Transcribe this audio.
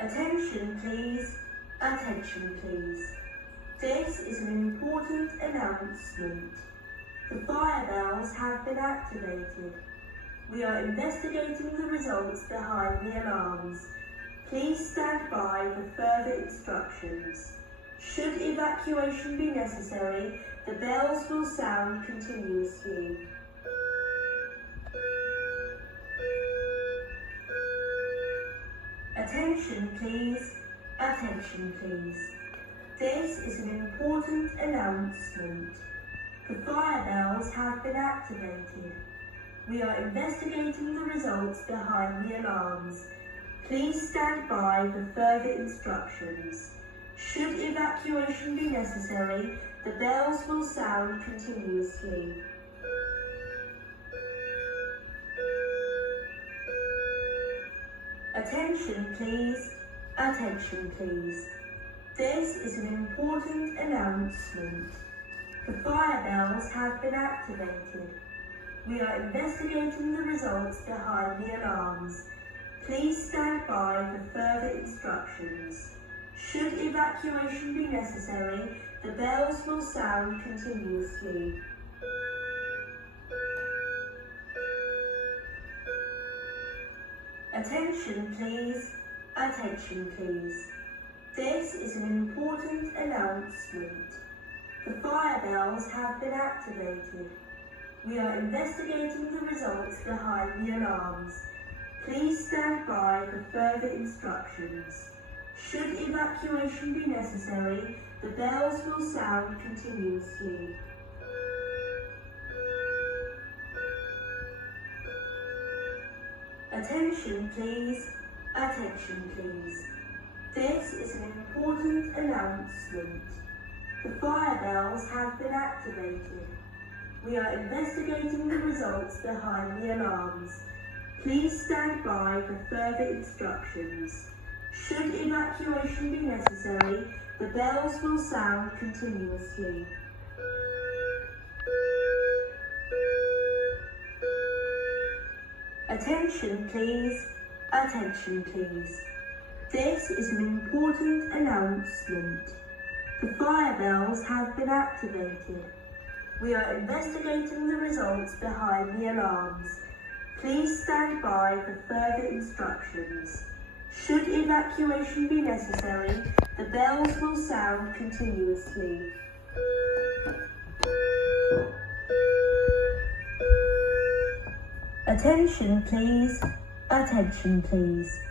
Attention please, attention please. This is an important announcement. The fire bells have been activated. We are investigating the results behind the alarms. Please stand by for further instructions. Should evacuation be necessary, the bells will sound continuously. Attention please, attention please. This is an important announcement. The fire bells have been activated. We are investigating the results behind the alarms. Please stand by for further instructions. Should evacuation be necessary, the bells will sound continuously. Attention please, attention please. This is an important announcement. The fire bells have been activated. We are investigating the results behind the alarms. Please stand by for further instructions. Should evacuation be necessary, the bells will sound continuously. Attention please, attention please. This is an important announcement. The fire bells have been activated. We are investigating the results behind the alarms. Please stand by for further instructions. Should evacuation be necessary, the bells will sound continuously. Attention please, attention please. This is an important announcement. The fire bells have been activated. We are investigating the results behind the alarms. Please stand by for further instructions. Should evacuation be necessary, the bells will sound continuously. Attention please, attention please. This is an important announcement. The fire bells have been activated. We are investigating the results behind the alarms. Please stand by for further instructions. Should evacuation be necessary, the bells will sound continuously. Attention please, attention please.